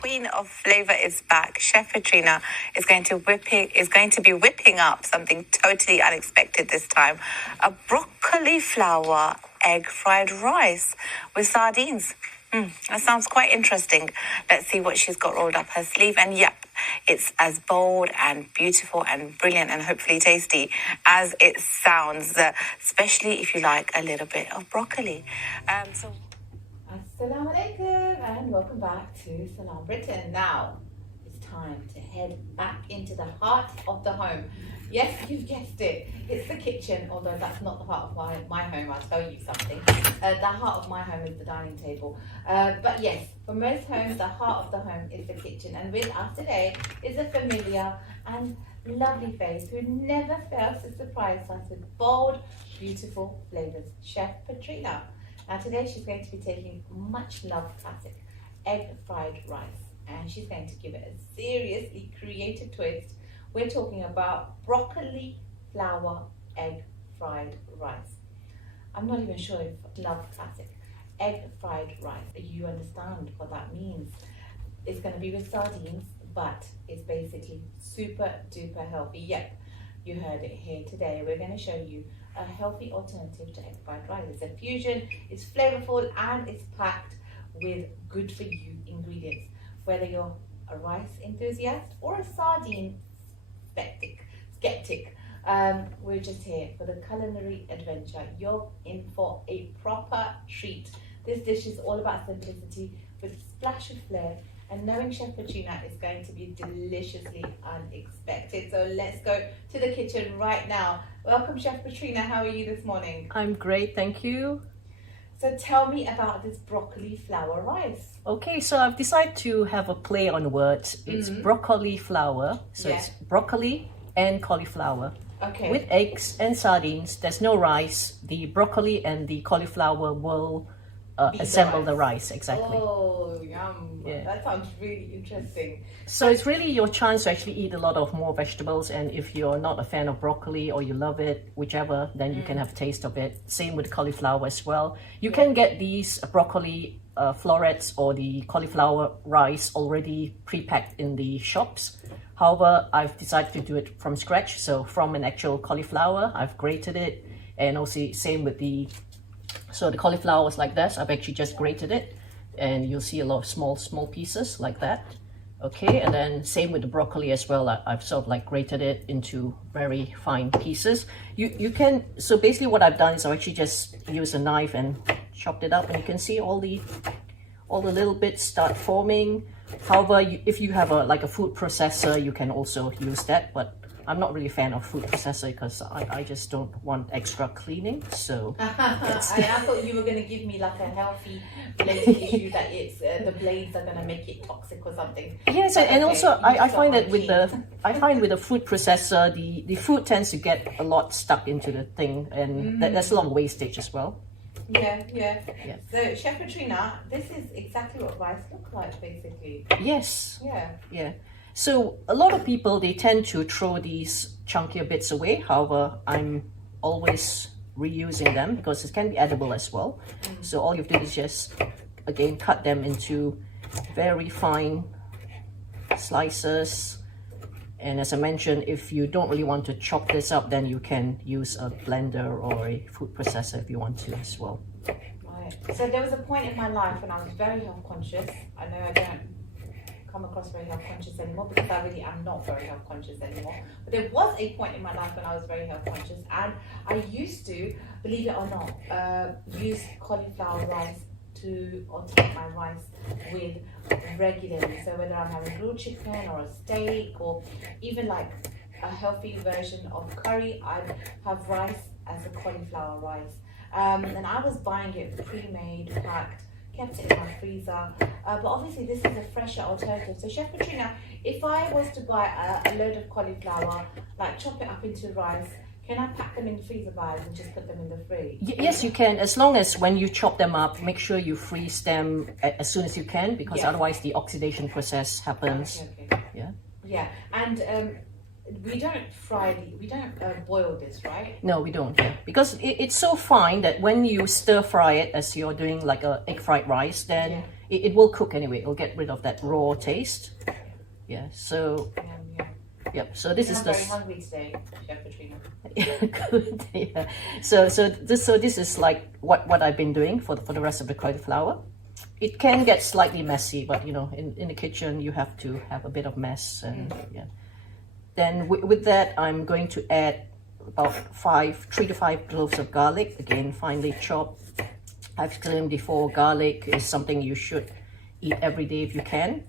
queen of flavor is back. Chef Petrina is going to be whipping up something totally unexpected this time. A broccoli flour egg fried rice with sardines. That sounds quite interesting. Let's see what she's got rolled up her sleeve. And yep, it's as bold and beautiful and brilliant and hopefully tasty as it sounds, especially if you like a little bit of broccoli. Assalamu alaikum and welcome back to Salam Britain. Now it's time to head back into the heart of the home. Yes, you've guessed it. It's the kitchen, although that's not the heart of my home. I'll tell you something. The heart of my home is the dining table. But yes, for most homes, the heart of the home is the kitchen. And with us today is a familiar and lovely face who never fails to surprise us with bold, beautiful flavors. Chef Petrina. Now today she's going to be taking much loved classic egg fried rice and she's going to give it a seriously creative twist. We're talking about broccoli flour egg fried rice. I'm not even sure if loved classic egg fried rice, you understand what that means. It's going to be with sardines, but it's basically super duper healthy. Yep, you heard it here today. We're going to show you a healthy alternative to egg fried rice. It's a fusion, it's flavorful, and it's packed with good for you ingredients. Whether you're a rice enthusiast or a sardine skeptic, we're just here for the culinary adventure. You're in for a proper treat. This dish is all about simplicity with a splash of flair, and knowing Chef Petrina is going to be deliciously unexpected. So let's go to the kitchen right now. Welcome, Chef Petrina. How are you this morning? I'm great, thank you. So tell me about this broccoli flour rice. Okay, so I've decided to have a play on words. It's broccoli flour, so it's broccoli and cauliflower. Okay. With eggs and sardines. There's no rice. The broccoli and the cauliflower will assemble the rice, exactly. Oh, yum. Yeah. That sounds really interesting. So it's really your chance to actually eat a lot of more vegetables, and if you're not a fan of broccoli or you love it, whichever, then you can have a taste of it. Same with cauliflower as well. You can get these broccoli florets or the cauliflower rice already pre-packed in the shops. However, I've decided to do it from scratch. So from an actual cauliflower, I've grated it, and also same with the cauliflower was like this. I've actually just grated it, and you'll see a lot of small pieces like that. Okay, and then same with the broccoli as well. I've sort of like grated it into very fine pieces. You can, so basically what I've done is I've actually just used a knife and chopped it up, and you can see all the little bits start forming. However, if you have a food processor, you can also use that, but I'm not really a fan of food processor because I just don't want extra cleaning. So I thought you were going to give me like a healthy blade issue that it's the blades are going to make it toxic or something. Yes, but and okay, also I find that with the food processor, the food tends to get a lot stuck into the thing, and there's a lot of wastage as well. Yeah. So Chef Petrina, this is exactly what rice looks like, basically. Yes. Yeah. So a lot of people, they tend to throw these chunkier bits away. However, I'm always reusing them because it can be edible as well. So all you have to do is just, again, cut them into very fine slices. And as I mentioned, if you don't really want to chop this up, then you can use a blender or a food processor if you want to as well. Right. So there was a point in my life when I was very health conscious. I know I don't come across very health conscious anymore because I really am not very health conscious anymore. But there was a point in my life when I was very health conscious, and I used to, believe it or not, use cauliflower rice to alternate my rice with regularly. So whether I'm having grilled chicken or a steak or even like a healthy version of curry, I'd have rice as a cauliflower rice. And I was buying it pre-made, packed, kept it in my freezer. But obviously this is a fresher alternative. So Chef Petrina, if I was to buy a load of cauliflower, like chop it up into rice, can I pack them in freezer bags and just put them in the fridge? Yes, you can, as long as when you chop them up, make sure you freeze them as soon as you can, because otherwise the oxidation process happens. Okay. Yeah, and we don't boil this, right? No, we don't, because it's so fine that when you stir fry it, as you're doing like a egg fried rice, then it will cook anyway. It'll get rid of that raw taste. Yeah, so yep. So this is the. I'm very hungry today, Chef Petrina. Yeah, good. Yeah. So this is like what I've been doing for the rest of the cauliflower. It can get slightly messy, but you know, in the kitchen you have to have a bit of mess, and yeah. Then with that, I'm going to add about 3 to 5 cloves of garlic, again finely chopped. I've explained before, garlic is something you should eat every day if you can,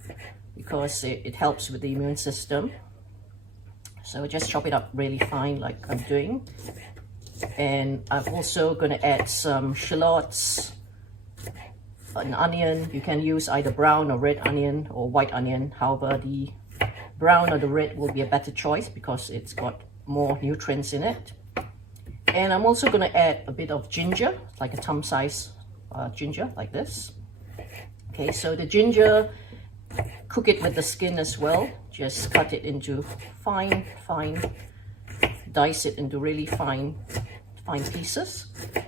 because it helps with the immune system. So just chop it up really fine like I'm doing. And I'm also going to add some shallots, an onion. You can use either brown or red onion or white onion. However, the brown or the red will be a better choice because it's got more nutrients in it. And I'm also going to add a bit of ginger, like a thumb size ginger, like this. Okay, so the ginger, cook it with the skin as well. Just cut it into fine, dice it into really fine pieces,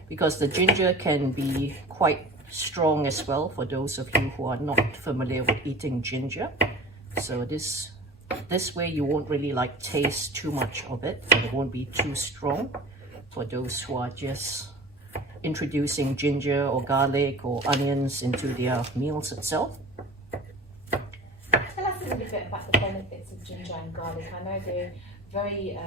because the ginger can be quite strong as well for those of you who are not familiar with eating ginger. So this way you won't really like taste too much of it, and it won't be too strong for those who are just introducing ginger or garlic or onions into their meals itself. Tell us a little bit about the benefits of ginger and garlic. I know they're very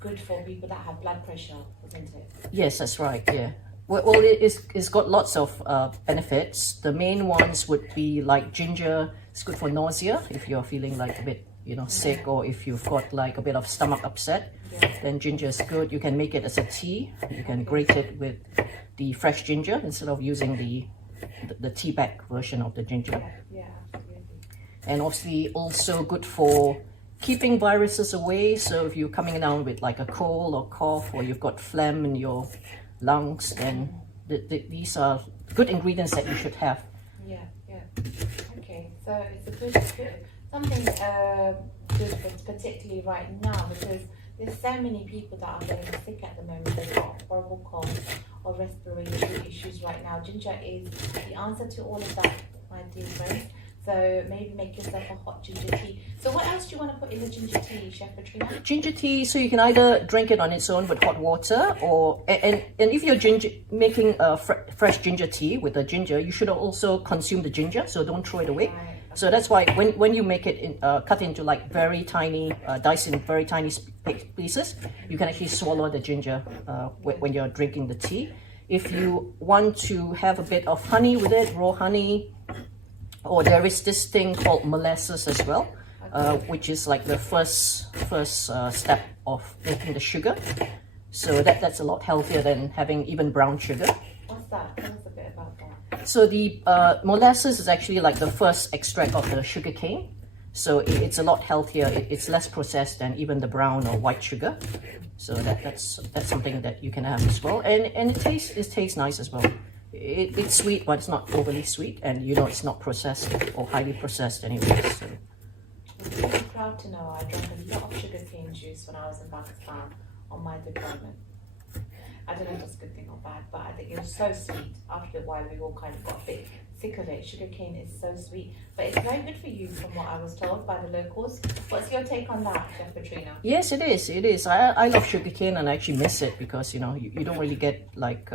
good for people that have blood pressure, isn't it? Yes, that's right, yeah. Well, it's got lots of benefits. The main ones would be like ginger. It's good for nausea if you're feeling like a bit, you know, sick, or if you've got like a bit of stomach upset. Then ginger is good. You can make it as a tea. You can grate it with the fresh ginger instead of using the tea bag version of the ginger. Yeah, absolutely. And obviously also good for keeping viruses away. So if you're coming down with like a cold or cough, or you've got phlegm in your lungs, then these are good ingredients that you should have. Yeah. Okay, so it's a good something good, particularly right now, because there's so many people that are getting sick at the moment. They've got horrible coughs or respiratory issues right now. Ginger is the answer to all of that, my dear friends. So maybe make yourself a hot ginger tea. So what else do you want to put in the ginger tea, Chef Petrina? Ginger tea, so you can either drink it on its own with hot water, or and if you're making a fresh ginger tea with the ginger, you should also consume the ginger, so don't throw it away. Right. So that's why when you make it cut into like very tiny, dice in very tiny pieces, you can actually swallow the ginger when you're drinking the tea. If you want to have a bit of honey with it, raw honey, or there is this thing called molasses as well, which is like the first step of making the sugar. So that's a lot healthier than having even brown sugar. What's that? Tell us a bit about that. So the molasses is actually like the first extract of the sugar cane. So it's a lot healthier. It's less processed than even the brown or white sugar. So that's something that you can have as well. And it tastes nice as well. It's sweet, but it's not overly sweet, and you know it's not processed or highly processed anyway. So. I'm really proud to know I drank a lot of sugarcane juice when I was in Pakistan on my deployment. I don't know if that's a good thing or bad, but I think it was so sweet. After a while, we all kind of got a bit sick of it. Sugarcane is so sweet, but it's very good for you, from what I was told by the locals. What's your take on that, Chef Petrina? Yes, it is. It is. I love sugarcane, and I actually miss it because you know you don't really get like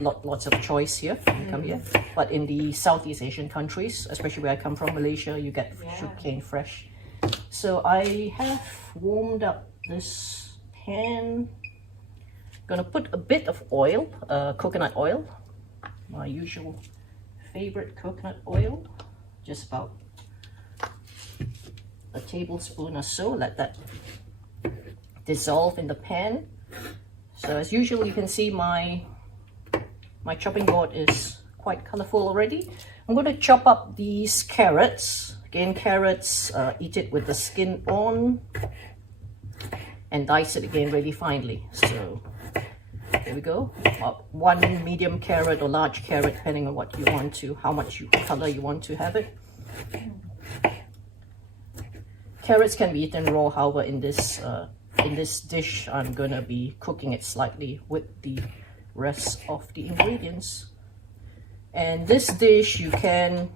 lots of choice here when you come here. But in the Southeast Asian countries, especially where I come from, Malaysia, you get sugarcane fresh. So I have warmed up this pan. Gonna put a bit of oil, coconut oil, my usual favorite coconut oil, just about a tablespoon or so. Let that dissolve in the pan. So as usual, you can see my chopping board is quite colorful already. I'm going to chop up these carrots. Again, carrots, eat it with the skin on, and dice it again really finely. So there we go. One medium carrot or large carrot, depending on what you want to, how much color you want to have it. Carrots can be eaten raw. However, in this dish, I'm gonna be cooking it slightly with the rest of the ingredients. And this dish, you can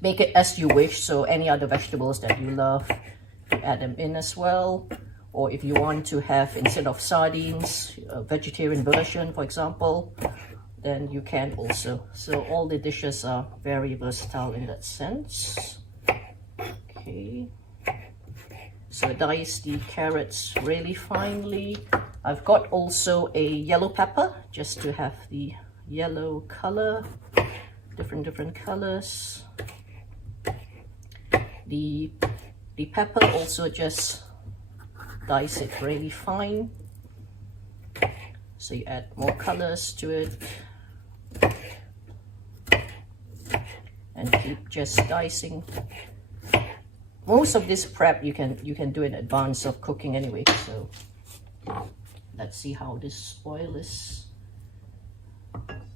make it as you wish. So any other vegetables that you love, you add them in as well. Or if you want to have, instead of sardines, a vegetarian version, for example, then you can also. So all the dishes are very versatile in that sense. Okay. So dice the carrots really finely. I've got also a yellow pepper, just to have the yellow color, different colors. The pepper also just dice it really fine. So you add more colors to it. And keep just dicing. Most of this prep you can do in advance of cooking anyway. So let's see how this oil is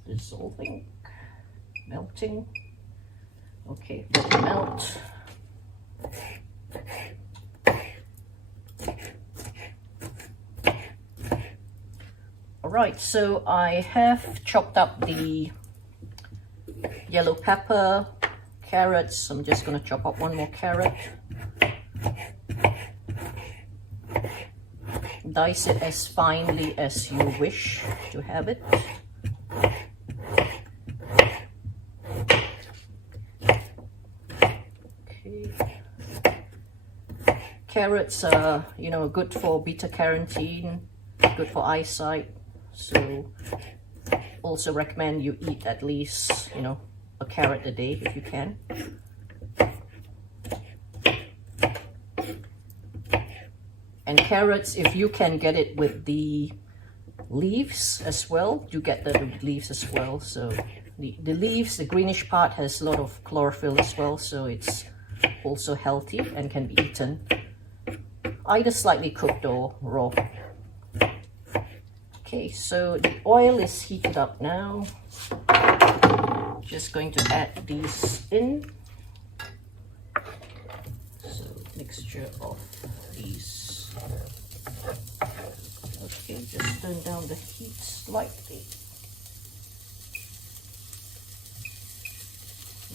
dissolving, melting. Okay, let it melt. All right, so I have chopped up the yellow pepper, carrots. I'm just going to chop up one more carrot. Dice it as finely as you wish to have it. Okay. Carrots are, good for beta carotene, good for eyesight. So also recommend you eat at least, a carrot a day if you can. And carrots, if you can get it with the leaves as well, do get the leaves as well. So the leaves, the greenish part, has a lot of chlorophyll as well, so it's also healthy and can be eaten either slightly cooked or raw. Okay, so the oil is heated up now. Just going to add these in. So mixture of these. Okay, just turn down the heat slightly.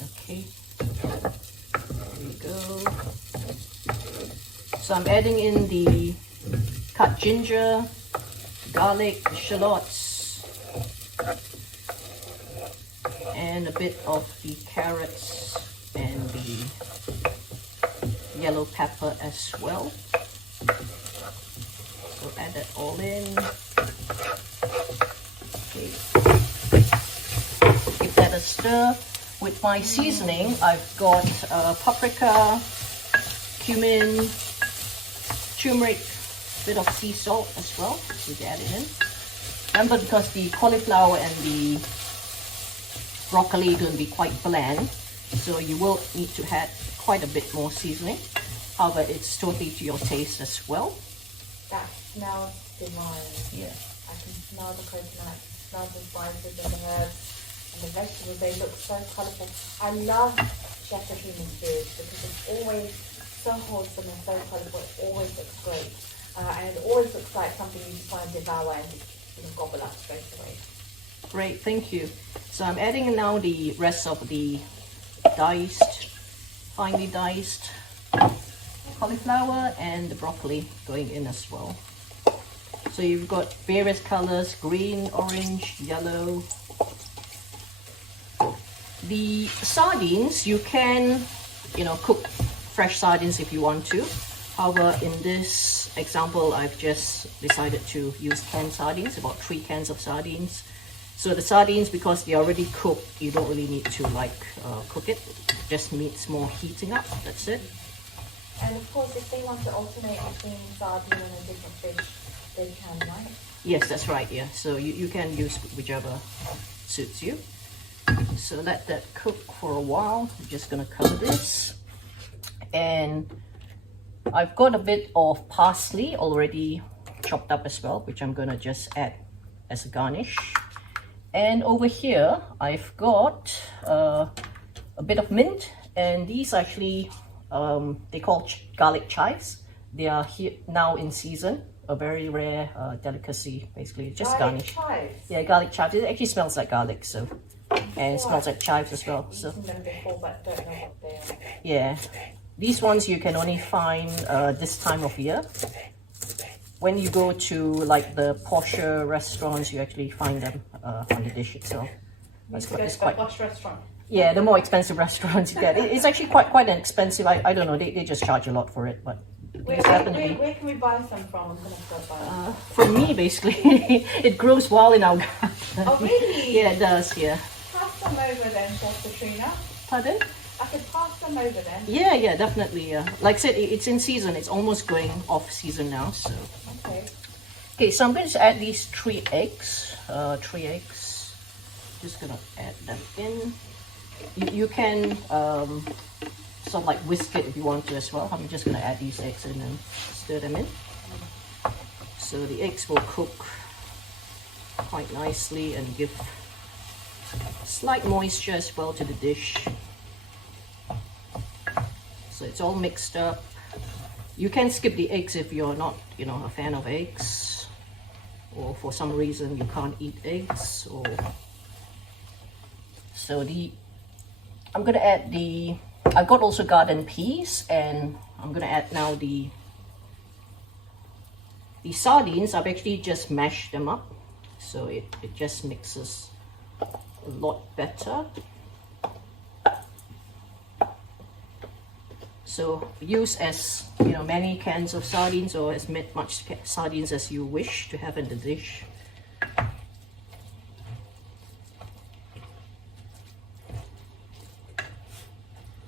Okay, there we go. So I'm adding in the cut ginger, garlic, shallots, and a bit of the carrots and the yellow pepper as well. So add that all in. Okay. Give that a stir. With my seasoning, I've got paprika, cumin, turmeric, bit of sea salt as well. So you add it in. Remember, because the cauliflower and the broccoli are going to be quite bland, so you will need to add quite a bit more seasoning. However, it's totally to your taste as well. That smells divine. Yeah. I can smell the coconut, smell the spices and the herbs and the vegetables. They look so colourful. I love Chef Petrina's food because it's always so wholesome and so colourful. It always looks great. And it always looks like something you just want to devour and gobble up straight away. Great, thank you. So I'm adding now the rest of the finely diced cauliflower and the broccoli going in as well. So you've got various colors: green, orange, yellow. The sardines, you can, cook fresh sardines if you want to. However, in this example, I've just decided to use canned sardines, about 3 cans of sardines. So the sardines, because they're already cooked, you don't really need to cook it. It just needs more heating up, that's it. And of course, if they want to alternate between sardine and a different fish, they can, right? Yes, that's right, yeah. So you can use whichever suits you. So let that cook for a while. I'm just gonna cover this. And I've got a bit of parsley already chopped up as well, which I'm gonna just add as a garnish. And over here, I've got a bit of mint, and these actually, they call garlic chives. They are here now in season, a very rare delicacy, basically, just garnish. Chives. Yeah, garlic chives. It actually smells like garlic, so and it smells like chives as well. I've So eaten them before, but don't know what they are. yeah, these ones you can only find this time of year. When you go to like the posher restaurants, you actually find them on the dish itself. It's quite posh restaurant. Yeah, the more expensive restaurants you get. It's actually quite an expensive. I don't know. They just charge a lot for it, but Where can we buy some from? I'm gonna start buying. from me, basically, it grows wild in our garden. Oh really? Yeah, it does. Yeah. Pass them over then for Petrina. Pardon? I could pass them over then. Yeah, definitely. Yeah. Like I said, it's in season. It's almost going off season now. So. Okay. Okay, so I'm going to add these 3 eggs. 3 eggs. Just gonna add them in. You can sort of like whisk it if you want to as well. I'm just gonna add these eggs in and stir them in. So the eggs will cook quite nicely and give slight moisture as well to the dish. So it's all mixed up. You can skip the eggs if you're not, a fan of eggs, or for some reason you can't eat eggs. Or so I'm gonna add I've got also garden peas, and I'm gonna add now the sardines. I've actually just mashed them up, so it just mixes a lot better. So use as many cans of sardines, or as much sardines as you wish to have in the dish.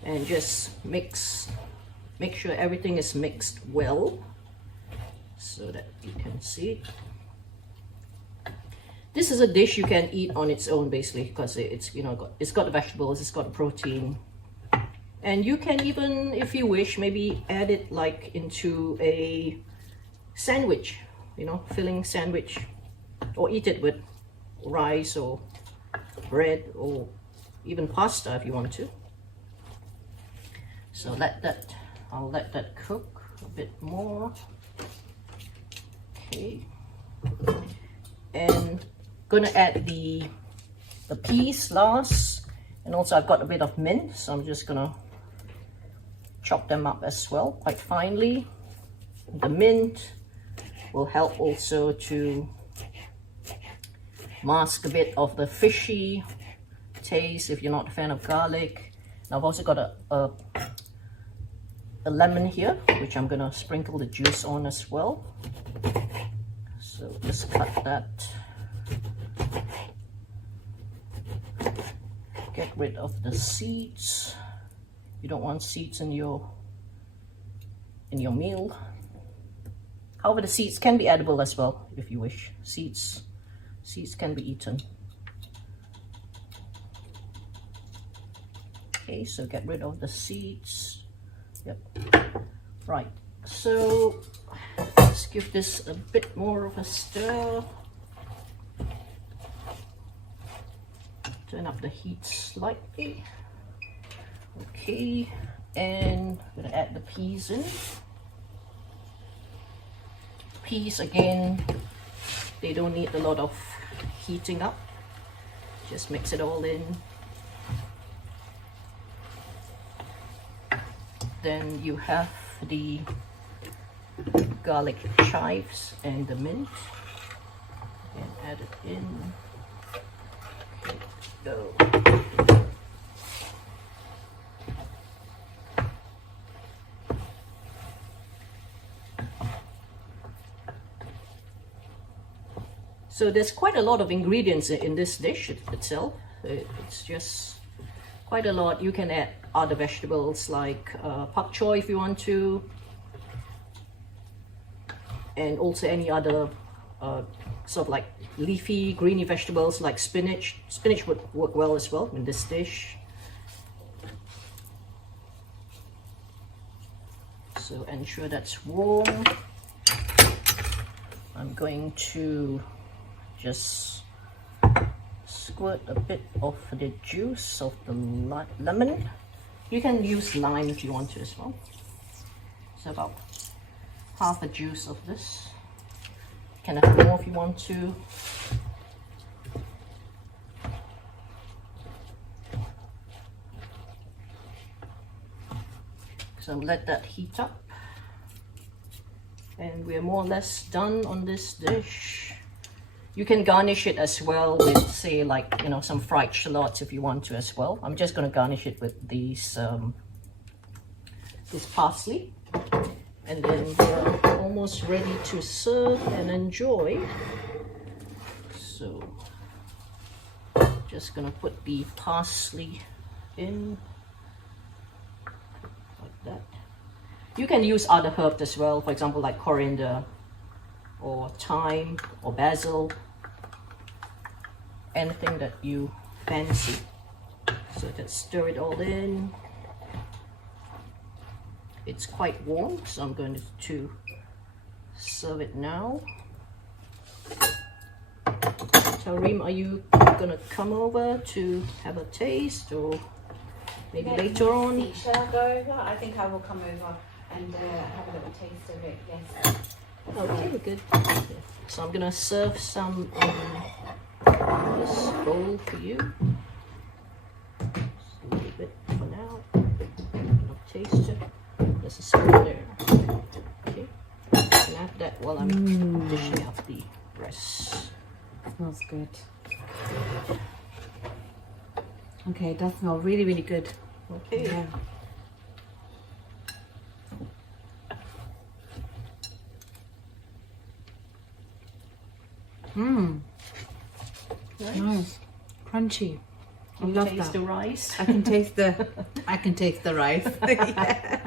And just make sure everything is mixed well so that you can see. This is a dish you can eat on its own basically, because it's got the vegetables, it's got the protein. And you can even, if you wish, maybe add it like into a sandwich, filling sandwich, or eat it with rice or bread or even pasta if you want to. So I'll let that cook a bit more. Okay. And gonna add the peas last, and also I've got a bit of mint, so I'm just gonna chop them up as well quite finely. The mint will help also to mask a bit of the fishy taste if you're not a fan of garlic. Now I've also got a lemon here, which I'm gonna sprinkle the juice on as well. So just cut that. Get rid of the seeds. You don't want seeds in your meal. However, the seeds can be edible as well if you wish. Seeds can be eaten. Okay, so get rid of the seeds. Yep. Right. So let's give this a bit more of a stir. Turn up the heat slightly. Okay, and I'm gonna add the peas in. Peas, again, they don't need a lot of heating up. Just mix it all in. Then you have the garlic chives and the mint, and add it in. Okay, go. So there's quite a lot of ingredients in this dish itself. It's just quite a lot. You can add other vegetables like pak choy if you want to, and also any other sort of like leafy, greeny vegetables like spinach. Spinach would work well as well in this dish. So ensure that's warm. I'm going to just squirt a bit of the juice of the lemon. You can use lime if you want to as well. So about half a juice of this. You can have more if you want to. So let that heat up. And we're more or less done on this dish. You can garnish it as well with, say, like, you know, some fried shallots if you want to as well. I'm just going to garnish it with these this parsley. And then we're almost ready to serve and enjoy. So just going to put the parsley in like that. You can use other herbs as well, for example, like coriander or thyme or basil, anything that you fancy. So just stir it all in. It's quite warm, so I'm going to serve it now. Tarim, are you gonna come over to have a taste, or maybe later on? Shall I go over? I think I will come over and have a little taste of it. Yes. Okay, good. So I'm gonna serve some in this bowl for you. Just a little bit for now. I'll taste it. There's a spoon there. Okay. And add that while I'm dishing out the rest. Smells good. Okay, it does smell really, really good. Okay. Yeah. Nice. Crunchy. I love Taste that. the rice. I can taste the I can taste the rice. Yeah.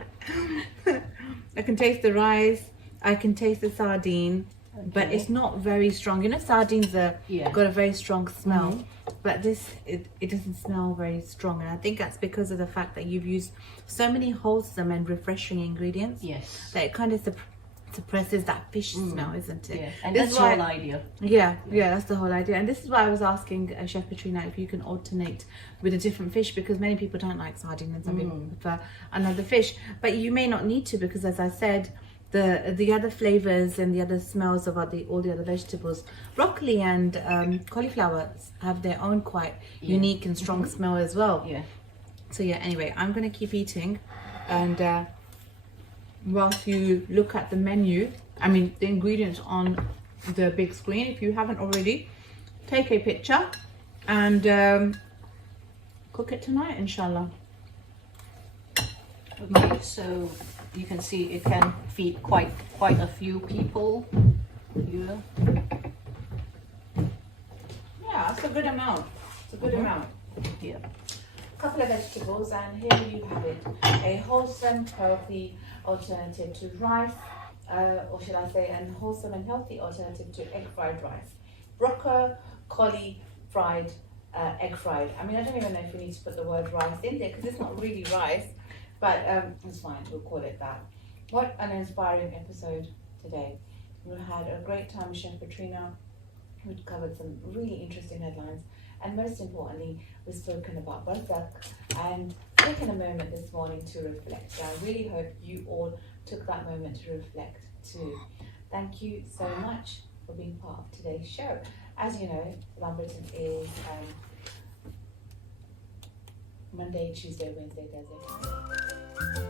I can taste the rice. I can taste the sardine. But it's not very strong. You know, sardines are got a very strong smell, but this it doesn't smell very strong, and I think that's because of the fact that you've used so many wholesome and refreshing ingredients. Yes. That it kind of suppresses that fish smell, isn't it? Yeah, and This that's is the why- whole idea. Yeah, that's the whole idea. And this is why I was asking Chef Petrina if you can alternate with a different fish, because many people don't like sardine and some people prefer another fish. But you may not need to, because as I said, the other flavors and the other smells of all the other vegetables, broccoli and cauliflower have their own quite unique and strong smell as well. Yeah. So yeah, anyway, I'm gonna keep eating, and whilst you look at the menu, I mean the ingredients on the big screen, if you haven't already, take a picture and cook it tonight, inshallah. Okay, so you can see it can feed quite a few people here. Yeah, it's a good amount. It's a good amount. Yeah. Couple of vegetables, and here you have it, a wholesome, healthy alternative to rice, or should I say, a wholesome and healthy alternative to egg fried rice. Broccoli fried, egg fried. I mean, I don't even know if we need to put the word rice in there because it's not really rice, but it's fine, we'll call it that. What an inspiring episode today. We had a great time with Chef Petrina. We covered some really interesting headlines, and most importantly, we've spoken about Barzak and taken a moment this morning to reflect. So I really hope you all took that moment to reflect too. Thank you so much for being part of today's show. As you know, Salam Britain is Monday, Tuesday, Wednesday, Thursday.